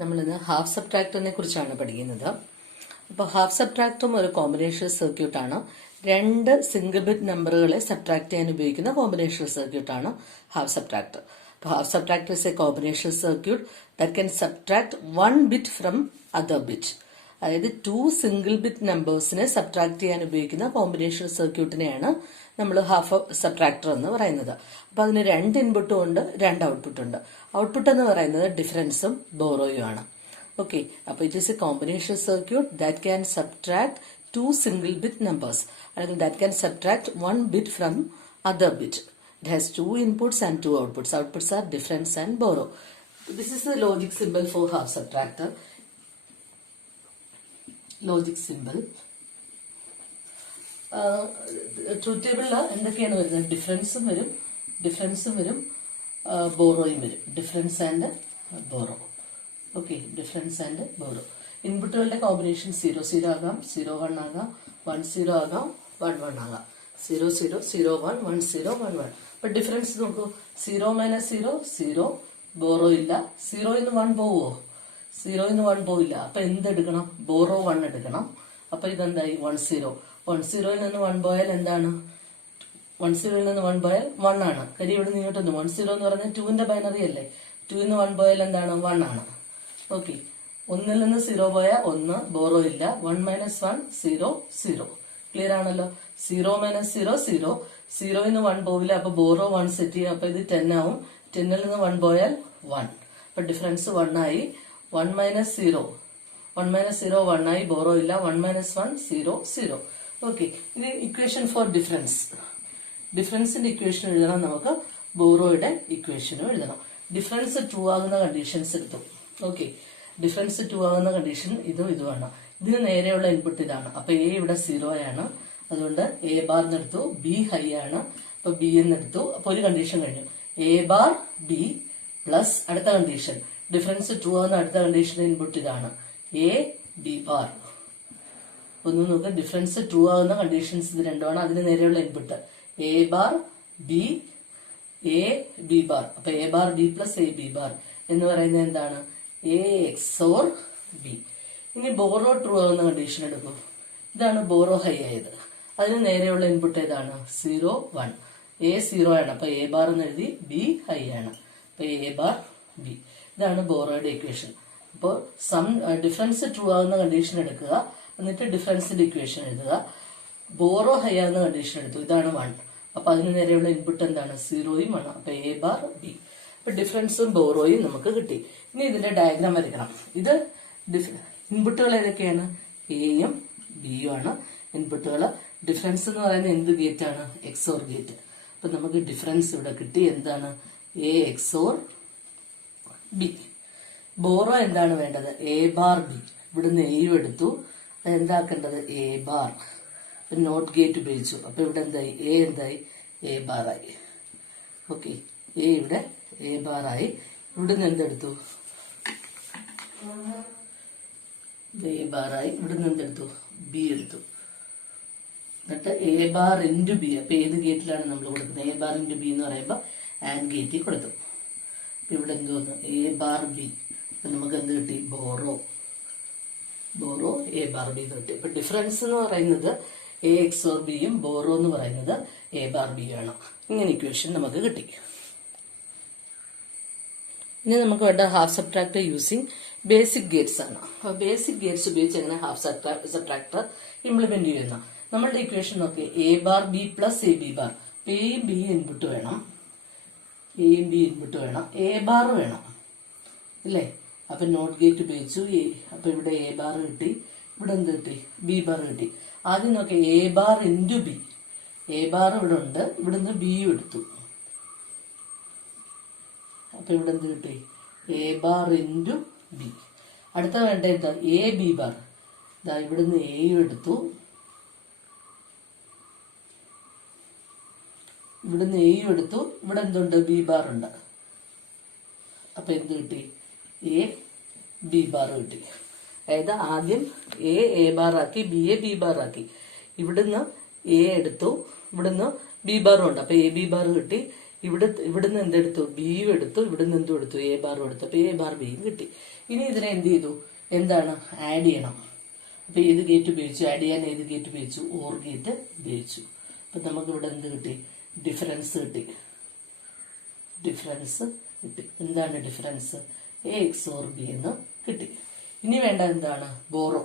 നമ്മളിന്ന് ഹാഫ് സബ്ട്രാക്ടറിനെ കുറിച്ചാണ് പഠിക്കുന്നത്. അപ്പോൾ ഹാഫ് സബ്ട്രാക്ടറും ഒരു കോമ്പിനേഷൻ സർക്യൂട്ടാണ്. രണ്ട് സിംഗിൾ ബിറ്റ് നമ്പറുകളെ സബ്ട്രാക്ട് ചെയ്യാൻ ഉപയോഗിക്കുന്ന കോമ്പിനേഷൻ സർക്യൂട്ടാണ് ഹാഫ് സബ്ട്രാക്ടർ. അപ്പോൾ half subtractor is A combination circuit that can subtract one bit from other bit. അതായത് ടു സിംഗിൾ ബിറ്റ് നമ്പേഴ്സിനെ സബ്ട്രാക്ട് ചെയ്യാൻ ഉപയോഗിക്കുന്ന കോമ്പിനേഷൻ സർക്യൂട്ടിനെയാണ് നമ്മൾ ഹാഫ് സബ്ട്രാക്ടർ എന്ന് പറയുന്നത്. അപ്പൊ അതിന് രണ്ട് ഇൻപുട്ടും ഉണ്ട്, രണ്ട് ഔട്ട്പുട്ട് ഉണ്ട്. ഔട്ട്പുട്ട് എന്ന് പറയുന്നത് ഡിഫറൻസും ബോറോയും ആണ്. ഓക്കെ, അപ്പൊ it is a combination circuit that can subtract two single bit numbers, അല്ലെങ്കിൽ that can subtract one bit from other bit. It has two inputs and two outputs. Outputs are difference and borrow. This is the logic symbol for half subtractor. Logic symbol. Truth ടേബിളിൽ എന്തൊക്കെയാണ് വരുന്നത്? ഡിഫറൻസും വരും, ബോറോയും വരും. Difference and borrow. Okay, difference and borrow. ഇൻപുട്ടുകളുടെ combination 0-0 ആകാം, 0-1 ആകാം, 1-0 ആകാം, 1-1 ആകാം. 0-0, 0-1, 1-0, 1-1. അപ്പൊ ഡിഫറൻസ് നോക്കൂ. 0 - 0, 0. ബോറോ ഇല്ല. 0 - 1 പോവോ? 0 - 1 പോയില്ല. അപ്പൊ എന്തെടുക്കണം? ബോറോ 1 എടുക്കണം. അപ്പൊ ഇതെന്തായി? 1-0. 1-0 നിന്ന് 1 പോയാൽ എന്താണ്? 1-0 നിന്ന് 1 പോയാൽ 1 ആണ്. കാര്യം ഇവിടെ ഇങ്ങോട്ടൊന്ന് 1-0 എന്ന് പറഞ്ഞാൽ 2ന്റെ ബൈനറി അല്ലേ? 2 - 1 പോയാൽ എന്താണ്? 1 ആണ്. ഓക്കെ, 1 നിന്ന് 0 പോയാൽ 1, ബോറോ ഇല്ല. 1 - 1, 0, 0. ക്ലിയർ ആണല്ലോ? 0 - 0, 0. 0 നിന്ന് 1 പോവില്ല. അപ്പൊ ബോറോ 1 സെറ്റ് ചെയ്യും. അപ്പൊ ഇത് 10 ആവും. 10ൽ നിന്ന് 1 പോയാൽ 1. അപ്പൊ ഡിഫറൻസ് 1 ആയി. 1 - 0, 1 ആയി. ബോറോ ഇല്ല. 1 - 1, 0, 0. ഓക്കെ, ഇനി ഇക്വേഷൻ ഫോർ ഡിഫറൻസ്. ഡിഫറൻസിന്റെ ഇക്വേഷൻ എഴുതണം നമുക്ക്. ബോറോയുടെ ഇക്വേഷനും എഴുതണം. ഡിഫറൻസ് 2 ആകുന്ന കണ്ടീഷൻസ് എടുത്തു. ഓക്കെ, ഡിഫറൻസ് 2 ആകുന്ന കണ്ടീഷൻ ഇതുമാണ്. ഇതിന് നേരെയുള്ള ഇൻപുട്ട് ഇതാണ്. അപ്പൊ എ ഇവിടെ 0 ആണ്. അതുകൊണ്ട് എ ബാർ എന്നെടുത്തു. ബി ഹൈ ആണ്. അപ്പൊ ബി എന്നെടുത്തു. അപ്പൊ ഒരു കണ്ടീഷൻ കഴിഞ്ഞു. എ ബാർ ബി പ്ലസ് അടുത്ത കണ്ടീഷൻ. ഡിഫറൻസ് 2 ആകുന്ന അടുത്ത കണ്ടീഷന്റെ ഇൻപുട്ട് ഇതാണ്. A B bar. ഒന്ന് നോക്കുക. ഡിഫറൻസ് 2 ആകുന്ന കണ്ടീഷൻസ് ഇത് രണ്ടുമാണ്. അതിന് നേരെയുള്ള input A bar B, A B bar. അപ്പൊ A bar B plus A B bar എന്ന് പറയുന്നത് എന്താണ്? A XOR B. ഇനി ബോറോ ട്രൂ ആകുന്ന കണ്ടീഷൻ എടുക്കും. ഇതാണ് ബോറോ ഹൈ ആയത്. അതിന് നേരെയുള്ള ഇൻപുട്ട് ഏതാണ്? 0, 1. എ 0 ആണ്. അപ്പൊ എ ബാർ എന്ന് എഴുതി. ബി ഹൈ ആണ്. അപ്പൊ എ ബാർ ബി. ഇതാണ് ബോറോയുടെ ഇക്വേഷൻ. അപ്പോൾ ഡിഫറൻസ് ട്രൂ ആകുന്ന കണ്ടീഷൻ എടുക്കുക. എന്നിട്ട് ഡിഫറൻസിന്റെ ഇക്വേഷൻ എഴുതുക. ബോറോ ഹൈ ആകുന്ന കണ്ടീഷൻ എടുത്തു. ഇതാണ് 1. അപ്പൊ അതിന് നേരെയുള്ള ഇൻപുട്ട് എന്താണ്? 0യും 1. അപ്പൊ എ ബാർ ബി. അപ്പൊ ഡിഫറൻസും ബോറോയും നമുക്ക് കിട്ടി. ഇനി ഇതിന്റെ ഡയഗ്രാം വരയ്ക്കണം. ഇത് ഇൻപുട്ടുകൾ ഏതൊക്കെയാണ്? എയും ബിയും ആണ് ഇൻപുട്ടുകൾ. ഡിഫറൻസ് എന്ന് പറയുന്നത് എന്ത് ഗേറ്റ് ആണ്? XOR gate. അപ്പൊ നമുക്ക് ഡിഫറൻസ് ഇവിടെ കിട്ടി. എന്താണ്? A XOR B. ബോറോ എന്താണ് വേണ്ടത്? A bar B. ഇവിടുന്ന് എയും എടുത്തു. എന്താക്കേണ്ടത്? A bar. നോട്ട് ഗേറ്റ് ഉപയോഗിച്ചു. അപ്പൊ ഇവിടെ എന്തായി? എ എന്തായി? എ ബാർ ആയി. ഓക്കെ, എ ഇവിടെ എ ബാർ ആയി. ഇവിടുന്ന് എന്തെടുത്തു? എ ബാർ ആയി. ഇവിടുന്ന് എന്തെടുത്തു? ബി എടുത്തു. എന്നിട്ട് എ ബാർ ഇൻറ്റു ബി. അപ്പൊ ഏത് ഗേറ്റിലാണ് നമ്മൾ കൊടുക്കുന്നത്? എ ബാർ ഇൻറ്റു ബി എന്ന് പറയുമ്പോൾ ആൻഡ് ഗേറ്റിൽ കൊടുത്തു. അപ്പൊ ഇവിടെ എന്ത് വന്നു? A bar B. അപ്പൊ നമുക്ക് എന്ത് കിട്ടി? ബോറോ എ ബാർ ബി എന്ന് കിട്ടി. അപ്പൊ ഡിഫറൻസ് എന്ന് പറയുന്നത് എ എക്സോർ ബിയും ബോറോ എന്ന് പറയുന്നത് എ ബാർ ബി ആണ്. ഇങ്ങനെ ഇക്വേഷൻ നമുക്ക് കിട്ടി. ഇനി നമുക്ക് വേണ്ട half subtractor using basic Gates ആണ്. അപ്പൊ ബേസിക് ഗേറ്റ്സ് ഉപയോഗിച്ച് എങ്ങനെ ഹാഫ് സബ്ട്രാക്ടർ ഇംപ്ലിമെന്റ് ചെയ്യുന്ന നമ്മളുടെ ഇക്വേഷൻ നോക്കി. A bar B plus A B bar. എയും ബി ഇൻപുട്ട് വേണം. എ ബാർ വേണം അല്ലേ? അപ്പൊ നോട്ട് ഗേറ്റ് ഉപയോഗിച്ചു. അപ്പൊ ഇവിടെ എ ബാർ കിട്ടി. ഇവിടെ എന്ത് കിട്ടി? ബി ബാർ കിട്ടി. ആദ്യം നോക്കി. A bar into B. A bar ഇവിടെ ഉണ്ട്. ഇവിടുന്ന് ബിയും എടുത്തു. അപ്പൊ ഇവിടെ എന്ത് കിട്ടി? A bar into B. അടുത്ത വേണ്ട എന്താ? A B bar. ഇതാ ഇവിടുന്ന് എയും എടുത്തു. ഇവിടെ എന്തുണ്ട്? ബി ബാർ ഉണ്ട്. അപ്പൊ എന്ത് കിട്ടി? എ ബി ബാർ കിട്ടി. അതായത് ആദ്യം എ ബാർ ആക്കി, ബി എ ബി ബാർ ആക്കി. ഇവിടുന്ന് എ എടുത്തു. ഇവിടുന്ന് ബി ബാറും ഉണ്ട്. അപ്പൊ എ ബി ബാർ കിട്ടി. ഇവിടുന്ന് എന്തെടുത്തു, ബിയും എടുത്തു, ഇവിടുന്ന് എന്തും എടുത്തു, എ ബാറും എടുത്തു. അപ്പൊ എ ബാർ ബിയും കിട്ടി. ഇനി ഇതിനെ എന്ത് ചെയ്തു, എന്താണ് ആഡ് ചെയ്യണം. അപ്പൊ ഏത് ഗേറ്റ് ഉപയോഗിച്ചു ആഡ് ചെയ്യാൻ? ഏത് ഗേറ്റ് ഉപയോഗിച്ചു? ഓർ ഗേറ്റ് ഉപയോഗിച്ചു. അപ്പൊ നമുക്ക് ഇവിടെ എന്ത് കിട്ടി? ഡിഫറൻസ് കിട്ടി. ഡിഫറൻസ് കിട്ടി. എന്താണ് difference? A X or B എന്ന് കിട്ടി. ഇനി വേണ്ട എന്താണ്? ബോറോ.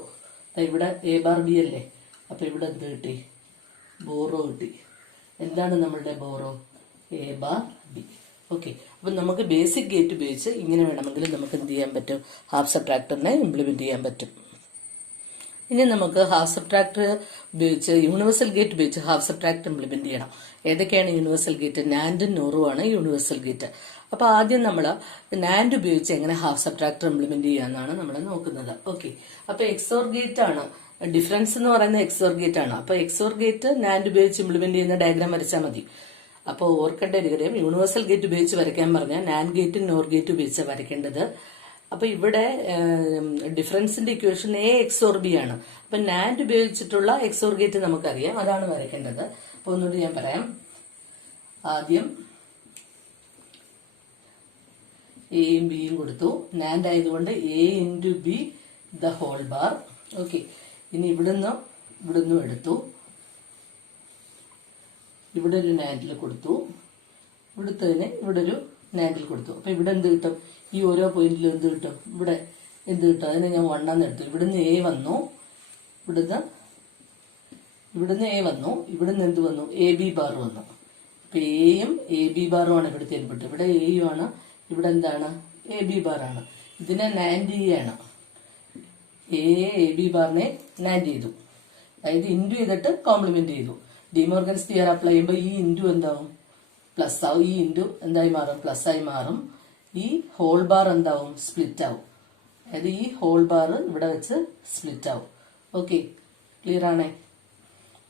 ഇവിടെ എ ബാർ ബി അല്ലേ, അപ്പൊ ഇവിടെ എന്ത് കിട്ടി? ബോറോ കിട്ടി. എന്താണ് നമ്മളുടെ borrow? A bar B. Okay, അപ്പൊ നമുക്ക് ബേസിക് ഗേറ്റ് ഉപയോഗിച്ച് ഇങ്ങനെ വേണമെങ്കിൽ നമുക്ക് എന്ത് ചെയ്യാൻ പറ്റും? ഹാഫ് സബ്ട്രാക്ടറിനെ ഇംപ്ലിമെന്റ് ചെയ്യാൻ പറ്റും. ഇനി നമുക്ക് ഹാഫ് സബ്ട്രാക്ടർ ഉപയോഗിച്ച് യൂണിവേഴ്സൽ ഗേറ്റ് ഉപയോഗിച്ച് ഹാഫ് സബ്ട്രാക്ടർ ഇംപ്ലിമെന്റ് ചെയ്യണം. ഏതൊക്കെയാണ് യൂണിവേഴ്സൽ ഗേറ്റ്? നാൻഡും നോറും ആണ് യൂണിവേഴ്സൽ ഗേറ്റ്. അപ്പൊ ആദ്യം നമ്മൾ നാൻഡ് ഉപയോഗിച്ച് എങ്ങനെ ഹാഫ് സബ്ട്രാക്ടർ ഇംപ്ലിമെന്റ് ചെയ്യാന്നാണ് നമ്മൾ നോക്കുന്നത്. ഓക്കെ, അപ്പൊ എക്സോർ ഗേറ്റ് ആണ് ഡിഫറൻസ് എന്ന് പറയുന്നത്. എക്സോർ ഗേറ്റ് ആണ്. അപ്പൊ എക്സോർ ഗേറ്റ് നാൻഡ് ഉപയോഗിച്ച് ഇംപ്ലിമെന്റ് ചെയ്യുന്ന ഡയഗ്രാം വരച്ചാൽ മതി. അപ്പോൾ ഓർക്കേണ്ട ഒരു കാര്യം, യൂണിവേഴ്സൽ ഗേറ്റ് ഉപയോഗിച്ച് വരയ്ക്കാൻ പറഞ്ഞാൽ നാൻഡ് ഗേറ്റും നോർ ഗേറ്റും ഉപയോഗിച്ച് വരയ്ക്കേണ്ടത്. അപ്പൊ ഇവിടെ ഡിഫറൻസിന്റെ ഇക്വേഷൻ എ എക്സോർ ബി ആണ്. അപ്പൊ നാൻഡ് ഉപയോഗിച്ചിട്ടുള്ള എക്സോർ ഗേറ്റ് നമുക്കറിയാം, അതാണ് വരയ്ക്കേണ്ടത്. അപ്പൊ ഒന്നുകൂടി ഞാൻ പറയാം. ആദ്യം എയും ബിയും കൊടുത്തു. നാൻഡ് ആയതുകൊണ്ട് A into B the whole bar. Okay, ഇനി ഇവിടുന്ന് എടുത്തു. ഇവിടെ ഒരു നാൻഡിൽ കൊടുത്തു. ഇവിടുത്തതിന് ഇവിടെ ഒരു നാൻഡിൽ കൊടുത്തു. അപ്പൊ ഇവിടെ എന്ത് കിട്ടും? ഈ ഓരോ പോയിന്റിലും എന്ത് കിട്ടും? ഇവിടെ എന്ത് കിട്ടും? അതിനെ ഞാൻ 1 എടുത്തു. ഇവിടുന്ന് എ വന്നു, ഇവിടുന്ന് എ വന്നു, ഇവിടുന്ന് എന്ത് വന്നു? എ ബി ബാർ വന്നു. അപ്പൊ എയും എ ബി ബാറും ആണ് ഇവിടുത്തെ ഇൻപുട്ട്. ഇവിടെ എയും ആണ്, ഇവിടെ എന്താണ്? എ ബി ബാർ ആണ്. ഇതിനെ നാൻഡ് ചെയ്യാണ്. എ ബി ബാറിനെ നാൻഡ് ചെയ്തു, അതായത് ഇൻറ്റു ചെയ്തിട്ട് കോംപ്ലിമെന്റ് ചെയ്തു. ഡിമോർഗൻസ് തിയറം അപ്ലൈ ചെയ്യുമ്പോൾ ഈ ഇൻറ്റു എന്താവും? പ്ലസ് ആവും. ഈ ഇൻറ്റു എന്തായി മാറും? പ്ലസ് ആയി മാറും. ഈ ഹോൾ ബാർ എന്താവും? സ്പ്ലിറ്റ് ആവും. അതായത് ഈ ഹോൾ ബാർ ഇവിടെ വെച്ച് സ്പ്ലിറ്റ് ആവും. ഓക്കെ, ക്ലിയർ ആണേ?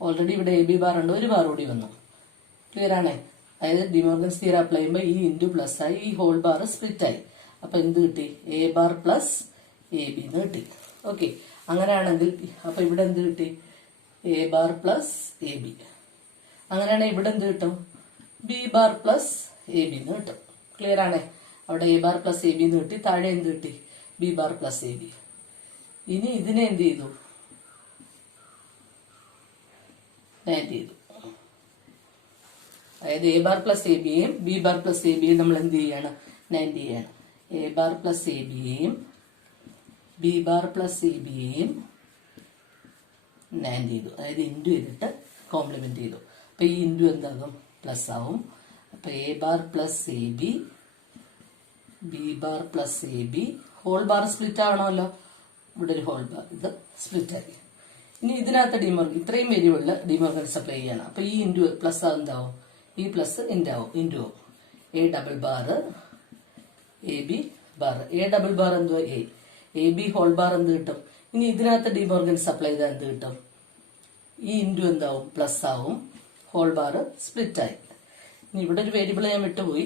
ഓൾറെഡി ഇവിടെ എ ബി ബാർ ഉണ്ട്, ഒരു ബാർ കൂടി വന്നു. ക്ലിയർ ആണേ? അതായത് ഡിമോർഗൻസ് തിയറം അപ്ലൈ ചെയ്യുമ്പോൾ ഈ ഇൻറ്റു പ്ലസ് ആയി, ഈ ഹോൾ ബാർ സ്പ്ലിറ്റ് ആയി. അപ്പൊ എന്ത് കിട്ടി? A bar plus A B എന്ന് കിട്ടി. ഓക്കെ, അങ്ങനെയാണെങ്കിൽ അപ്പൊ ഇവിടെ എന്ത് കിട്ടി? A bar plus A B. അങ്ങനെയാണെങ്കിൽ ഇവിടെ എന്ത് കിട്ടും? B bar plus A B എന്ന് കിട്ടും. ക്ലിയർ ആണേ? അവിടെ A bar plus A B എന്ന് കിട്ടി. താഴെ എന്ത് കിട്ടി? B bar plus A B. ഇനി ഇതിനെ എന്ത് ചെയ്തു? നാൻഡ് ചെയ്തു. അതായത് എ ബാർ പ്ലസ് എ ബിയെയും ബി ബാർ പ്ലസ് എ ബിയെയും നമ്മൾ എന്ത് ചെയ്യാണ്? നാൻഡ് ചെയ്യാണ്. എ ബാർ പ്ലസ് എ ബിയെയും ബി ബാർ പ്ലസ് എ ബിയെയും നാൻഡ് ചെയ്തു. അതായത് ഇൻറ്റു ചെയ്തിട്ട് കോംപ്ലിമെന്റ് ചെയ്തു. അപ്പൊ ഈ ഇൻറ്റു എന്താകും? പ്ലസ് ആവും. അപ്പൊ A bar plus A B, B bar plus A B, whole bar split ആവണമല്ലോ. ഇവിടെ ഒരു ഹോൾ ബാർ, ഇത് സ്പ്ലിറ്റ് ആയി. ഇനി ഇതിനകത്ത് ഇത്രയും വേരിയബിളിൽ ഡിമോർഗൻസ് അപ്ലൈ ചെയ്യണം. അപ്പൊ ഈ ഇൻറ്റു പ്ലസ് എന്താവും? ഈ പ്ലസ് ഇൻറ്റു ആവും. A double bar A B bar. A double bar എന്തുവാ? എ ബി ഹോൾ ബാർ എന്ത് കിട്ടും? ഇനി ഇതിനകത്ത് ഡിമോർഗൻസ് അപ്ലൈ ചെയ്താൽ എന്ത് കിട്ടും? ഈ ഇൻറ്റു എന്താവും? പ്ലസ് ആവും. ഹോൾ ബാർ സ്പ്ലിറ്റ് ആയി. ഇനി ഇവിടെ ഒരു വേരിയബിൾ ഞാൻ വിട്ടുപോയി.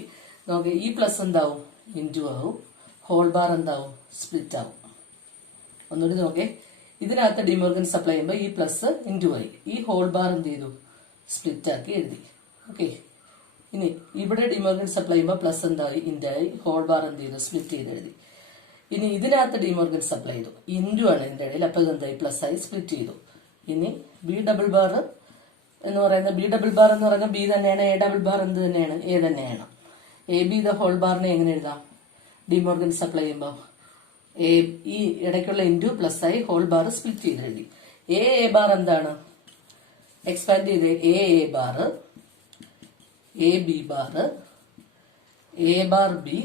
നോക്കെ, ഈ പ്ലസ് എന്താവും? ഇൻറ്റു ആവും. ഹോൾ ബാർ എന്താവും? സ്പ്ലിറ്റ് ആവും. ഒന്നുകൂടി നോക്കേ, ഇതിനകത്ത് ഡിമോർഗൻസ് അപ്ലൈ ചെയ്യുമ്പോൾ ഈ പ്ലസ് ഇൻറ്റു ആയി. ഈ ഹോൾ ബാർ എന്ത് ചെയ്തു? സ്പ്ലിറ്റ് ആക്കി എഴുതി. ഓക്കെ, ഇനി ഇവിടെ ഡിമോർഗൻസ് അപ്ലൈ ചെയ്യുമ്പോൾ പ്ലസ് എന്തായി? ഇൻറ്റു ആയി. ഹോൾ ബാർ എന്ത് ചെയ്തു? സ്പ്ലിറ്റ് ചെയ്ത് എഴുതി. ഇനി ഇതിനകത്ത് ഡിമോർഗൻസ് അപ്ലൈ ചെയ്തു. ഇൻറ്റു ആണ് ഇതിന്റെ ഇടയിൽ. അപ്പൊ ഇതെന്തായി? പ്ലസ് ആയി സ്പ്ലിറ്റ് ചെയ്തു. ഇനി ബി ഡബിൾ ബാർ എന്ന് പറയുന്നത്, ബി ഡബിൾ ബാർ എന്ന് പറയുന്നത് ബി തന്നെയാണ്. എ ഡബിൾ ബാർ എന്ത് തന്നെയാണ്? എ തന്നെയാണ്. എ ബി ദ ഹോൾ ബാറിനെ എങ്ങനെ എഴുതാം? ഡിമോർഗൻസ് അപ്ലൈ ചെയ്യുമ്പോൾ ഈ ഇടയ്ക്കുള്ള ഇൻറ്റു പ്ലസ് ആയി, ഹോൾ ബാർ സ്പ്ലിറ്റ് ചെയ്ത് എഴുതി. എ ബാർ എന്താണ്? എക്സ്പാൻഡ് ചെയ്ത് A bar, A B bar, A bar B,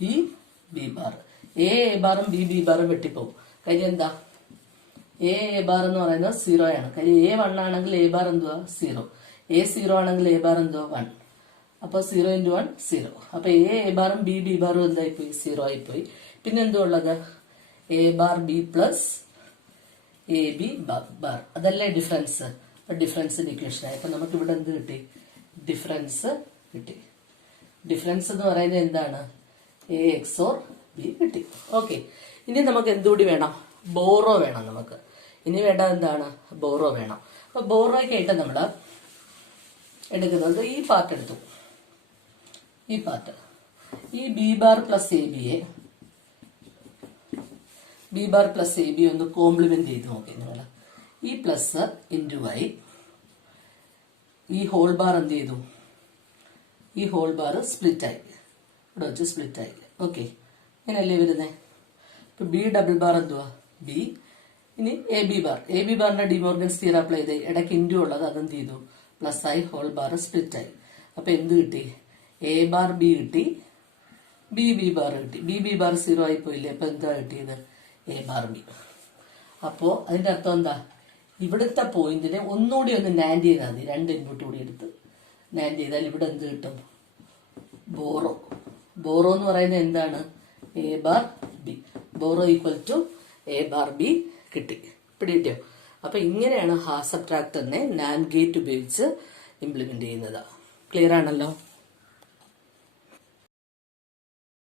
B B bar. A ബാറും ബി ബാറും വെട്ടിപ്പോവും. കാര്യം എന്താ? എ ബാർ എന്ന് പറയുന്നത് 0 ആണ്. കാര്യം എ 1 ആണെങ്കിൽ എ ബാർ എന്തുവാ? 0. എ 0 ആണെങ്കിൽ എ ബാർ എന്തുവാ? 1. അപ്പൊ 0 × 1 0. അപ്പൊ എ ബാറും ബി ബാറും എന്തായിപ്പോയി? 0 ആയിപ്പോയി. പിന്നെ എന്തുള്ളത്? A bar B plus A B bar. അതല്ലേ ഡിഫറൻസ്? അപ്പൊ ഡിഫറൻസിന്റെ ഇക്വേഷൻ ആയി. അപ്പൊ നമുക്ക് ഇവിടെ എന്ത് കിട്ടി? ഡിഫറൻസ് കിട്ടി. ഡിഫറൻസ് എന്ന് പറയുന്നത് എന്താണ്? എ എക്സ് ഓർ ബി കിട്ടി. ഓക്കെ, ഇനി നമുക്ക് എന്തുകൂടി വേണം? ബോറോ വേണം നമുക്ക്. ഇനി വേണ്ട എന്താണ്? ബോറോ വേണം. അപ്പൊ ബോറോയ്ക്കായിട്ട് നമ്മൾ എടുക്കുന്നത് ഈ പാർട്ട് എടുത്തു. ഈ പാർട്ട്. ഈ ബി ബാർ പ്ലസ് എ ബിയെ B bar plus A B ഒന്ന് കോംപ്ലിമെന്റ് ചെയ്ത് നോക്കി നിങ്ങൾ. ഈ പ്ലസ് ഇൻറ്റു വൈ, ഈ ഹോൾ ബാർ എന്ത് ചെയ്തു, ഈ ഹോൾ ബാർ സ്പ്ലിറ്റായി, ഇവിടെ വെച്ച് സ്പ്ലിറ്റായി. ഓക്കെ, ഇങ്ങനെയല്ലേ വരുന്നേ. ഇപ്പൊ ബി ഡബിൾ ബാർ എന്തുവാ ബി. ഇനി A B bar, A B ബാറിന്റെ ഡിമോർഗൻസ് തിയറം അപ്ലൈ ചെയ്ത് ഇടയ്ക്ക് ഇൻറ്റു ഉള്ളത് അതെന്ത് ചെയ്തു, പ്ലസ് ആയി, ഹോൾ ബാർ സ്പ്ലിറ്റായി. അപ്പൊ എന്ത് കിട്ടി, എ ബാർ ബി കിട്ടി, ബി ബി ബാർ കിട്ടി. ബി ബി ബാർ 0 ആയി പോയില്ലേ. അപ്പൊ എന്താ കിട്ടിയത്, എ ബാർ ബി. അപ്പോ അതിന്റെ അർത്ഥം എന്താ, ഇവിടുത്തെ പോയിന്റിനെ ഒന്നുകൂടി ഒന്ന് നാൻഡ് ചെയ്താൽ മതി. 2 ഇൻപുട്ട് കൂടി എടുത്ത് നാൻഡ് ചെയ്താൽ ഇവിടെ എന്ത് കിട്ടും, ബോറോ. ബോറോ എന്ന് പറയുന്നത് എന്താണ്, A bar B. Borrow equal to A bar B കിട്ടി. പിടികിട്ടിയോ? അപ്പൊ ഇങ്ങനെയാണ് ഹാഫ് സബ്ട്രാക്ടറിനെ നാൻഡ് ഗേറ്റ് ഉപയോഗിച്ച് ഇംപ്ലിമെന്റ് ചെയ്യുന്നത്. ക്ലിയർ ആണല്ലോ?